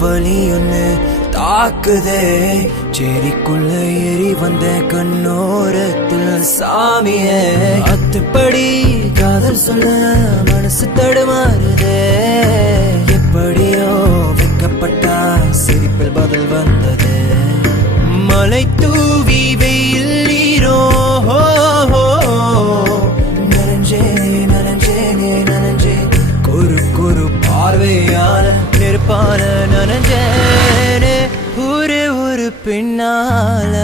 வலி ஒண்ணு தாக்குதே செடிக்குள்ள ஏறி வந்த கண்ணோரத்தில் சாமியே அத்துப்படி காதல் சொல்ல மனசு தடுமாறுதே எப்படியோ வெக்கப்பட்டா சிரிப்பில் பதில் வந்தது மலை தூவி வெயில் நீரோ நனஞ்சே குறு குறு பார்வையால நெருப்பால நனஞ்சேனே ஒரு பின்னால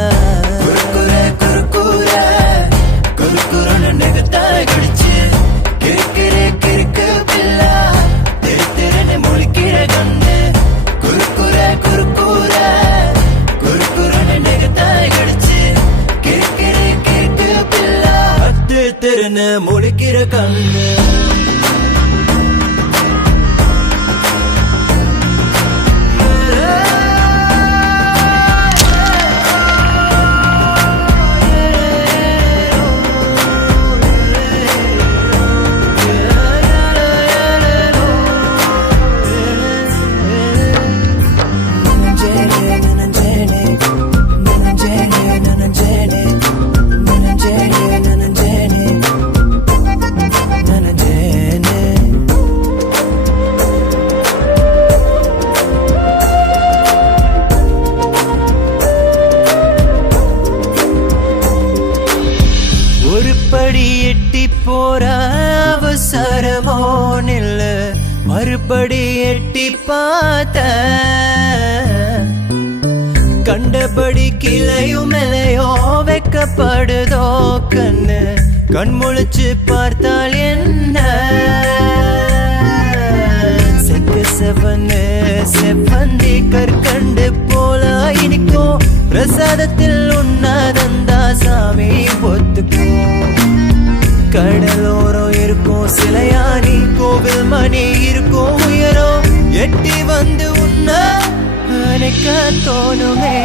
குறுக்குறன்னு நெகத்தாய் கடிச்சு கிறுக்கு பிள்ளா திரு முழிக்கிற கண்ணு குறுக்குறன்னு நெகத்தாய் கடிச்சு கிறுக்கு பிள்ளா திருன்னு முழிக்கிற கண்ணு படி எட்டி போற அவசரமோ நில்ல மறுபடி எட்டி பார்த்த கண்டபடி கிளையும் மேலையோ வைக்கப்படுதோ கண்ணு கண் முழிச்சு பார்த்தால் என்ன செவ்வந்தி கற்கண்டு போல இனிக்கும் பிரசாதத்தில் உண்ணாதந்தா சாமி பொத்துக்கும் கடலோரம் இருக்கும் சிலையானி கோவில் மணி இருக்கும் உயரம் எட்டி வந்து உன்ன அணைக்க தோணுமே